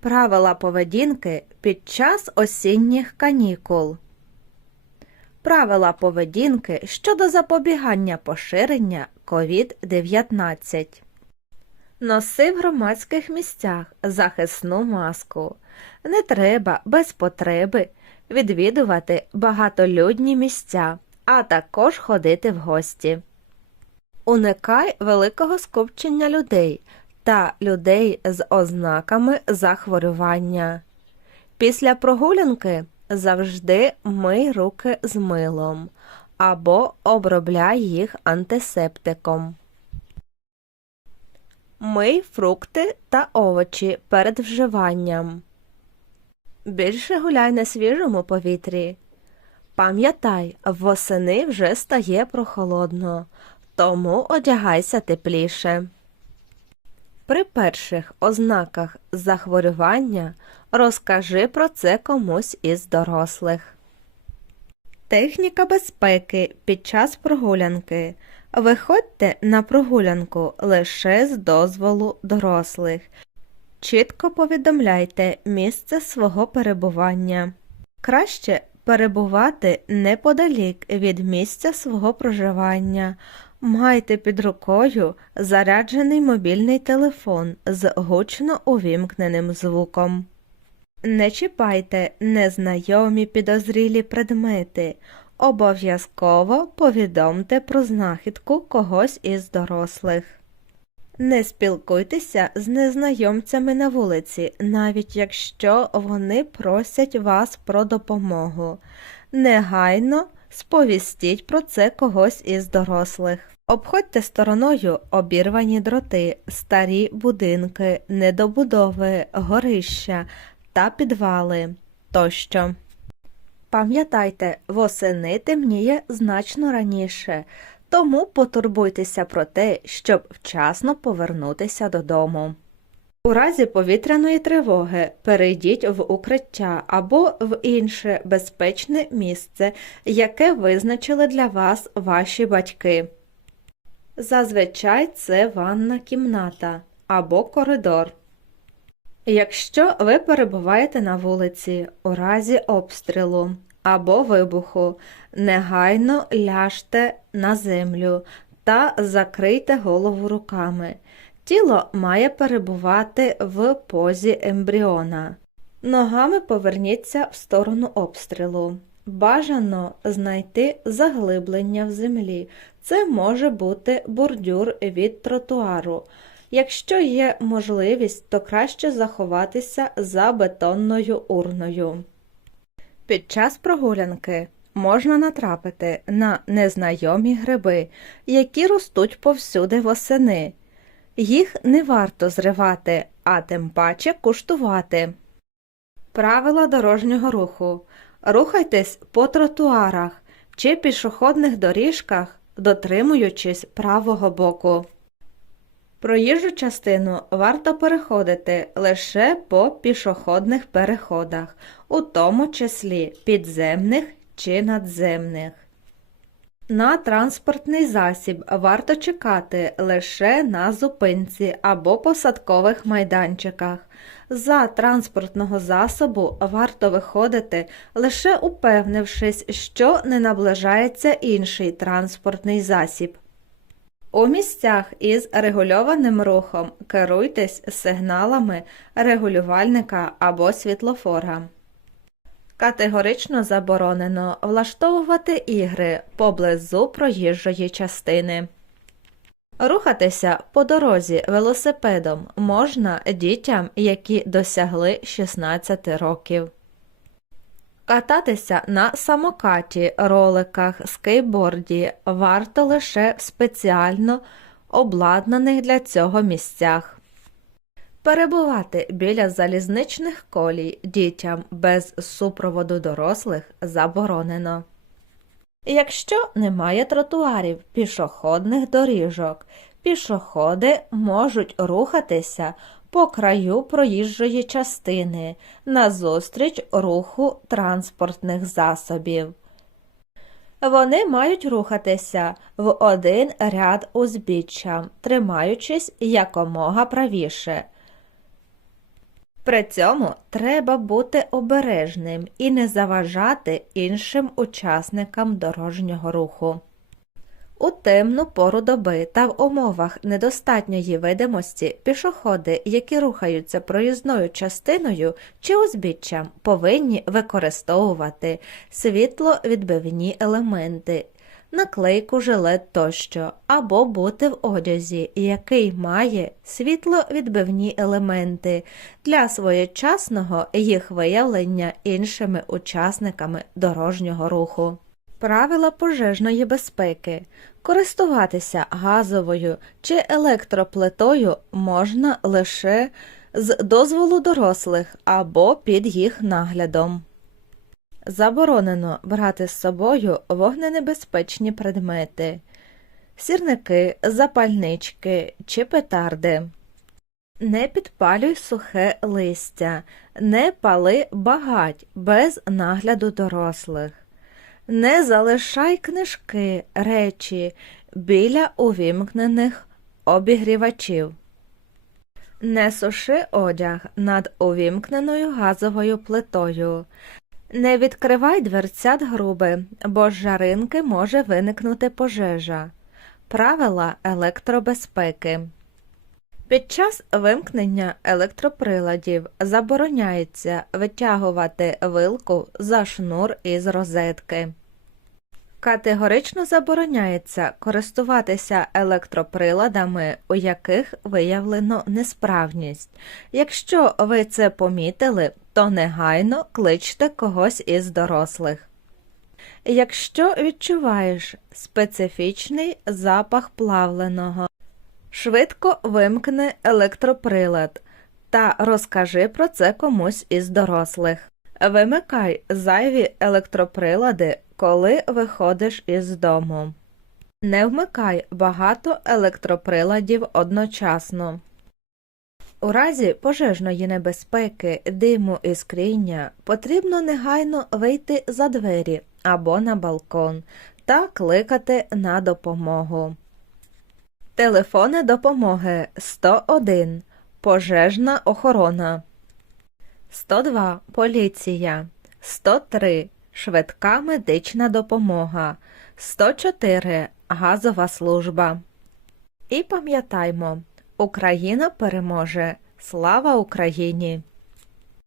Правила поведінки під час осінніх канікул. Правила поведінки щодо запобігання поширення COVID-19. Носи в громадських місцях захисну маску. Не треба без потреби відвідувати багатолюдні місця, а також ходити в гості. Уникай великого скупчення людей та людей з ознаками захворювання. Після прогулянки завжди мий руки з милом або обробляй їх антисептиком. Мий фрукти та овочі перед вживанням. Більше гуляй на свіжому повітрі. Пам'ятай, восени вже стає прохолодно, тому одягайся тепліше. При перших ознаках захворювання розкажи про це комусь із дорослих. Техніка безпеки під час прогулянки. Виходьте на прогулянку лише з дозволу дорослих. Чітко повідомляйте місце свого перебування. Краще перебувати неподалік від місця свого проживання. Майте під рукою заряджений мобільний телефон з гучно увімкненим звуком. Не чіпайте незнайомі підозрілі предмети. Обов'язково повідомте про знахідку когось із дорослих. Не спілкуйтеся з незнайомцями на вулиці, навіть якщо вони просять вас про допомогу. Негайно сповістіть про це когось із дорослих. Обходьте стороною обірвані дроти, старі будинки, недобудови, горища та підвали тощо. Пам'ятайте, восени темніє значно раніше, тому потурбуйтеся про те, щоб вчасно повернутися додому. У разі повітряної тривоги перейдіть в укриття або в інше безпечне місце, яке визначили для вас ваші батьки. Зазвичай це ванна кімната або коридор. Якщо ви перебуваєте на вулиці у разі обстрілу або вибуху, негайно ляжте на землю та закрийте голову руками. Тіло має перебувати в позі ембріона. Ногами поверніться в сторону обстрілу. Бажано знайти заглиблення в землі. Це може бути бордюр від тротуару. Якщо є можливість, то краще заховатися за бетонною урною. Під час прогулянки можна натрапити на незнайомі гриби, які ростуть повсюди восени. Їх не варто зривати, а тим паче куштувати. Правила дорожнього руху. Рухайтесь по тротуарах чи пішохідних доріжках, дотримуючись правого боку. Проїжджу частину варто переходити лише по пішохідних переходах, у тому числі підземних чи надземних. На транспортний засіб варто чекати лише на зупинці або посадкових майданчиках. За транспортного засобу варто виходити, лише упевнившись, що не наближається інший транспортний засіб. У місцях із регульованим рухом керуйтесь сигналами регулювальника або світлофора. Категорично заборонено влаштовувати ігри поблизу проїжджої частини. Рухатися по дорозі велосипедом можна дітям, які досягли 16 років. Кататися на самокаті, роликах, скейтборді варто лише в спеціально обладнаних для цього місцях. Перебувати біля залізничних колій дітям без супроводу дорослих заборонено. Якщо немає тротуарів, пішохідних доріжок, пішоходи можуть рухатися по краю проїжджої частини назустріч руху транспортних засобів. Вони мають рухатися в один ряд узбіччя, тримаючись якомога правіше. При цьому треба бути обережним і не заважати іншим учасникам дорожнього руху. У темну пору доби та в умовах недостатньої видимості пішоходи, які рухаються проїзною частиною чи узбіччям, повинні використовувати світловідбивні елементи, наклейку жилет тощо, або бути в одязі, який має світловідбивні елементи для своєчасного їх виявлення іншими учасниками дорожнього руху. Правила пожежної безпеки. Користуватися газовою чи електроплитою можна лише з дозволу дорослих або під їх наглядом. Заборонено брати з собою вогненебезпечні предмети, сірники, запальнички чи петарди. Не підпалюй сухе листя, не пали багать без нагляду дорослих. Не залишай книжки, речі біля увімкнених обігрівачів. Не суши одяг над увімкненою газовою плитою. Не відкривай дверцят груби, бо з жаринки може виникнути пожежа. Правила електробезпеки. Під час вимкнення електроприладів забороняється витягувати вилку за шнур із розетки. Категорично забороняється користуватися електроприладами, у яких виявлено несправність. Якщо ви це помітили, то негайно кличте когось із дорослих. Якщо відчуваєш специфічний запах плавленого, швидко вимкни електроприлад та розкажи про це комусь із дорослих. Вимикай зайві електроприлади, коли виходиш із дому. Не вмикай багато електроприладів одночасно. У разі пожежної небезпеки, диму і скріння потрібно негайно вийти за двері або на балкон та кликати на допомогу. Телефони допомоги 101 Пожежна охорона 102 Поліція 103 Швидка медична допомога 104 Газова служба. І пам'ятаймо, Україна переможе! Слава Україні!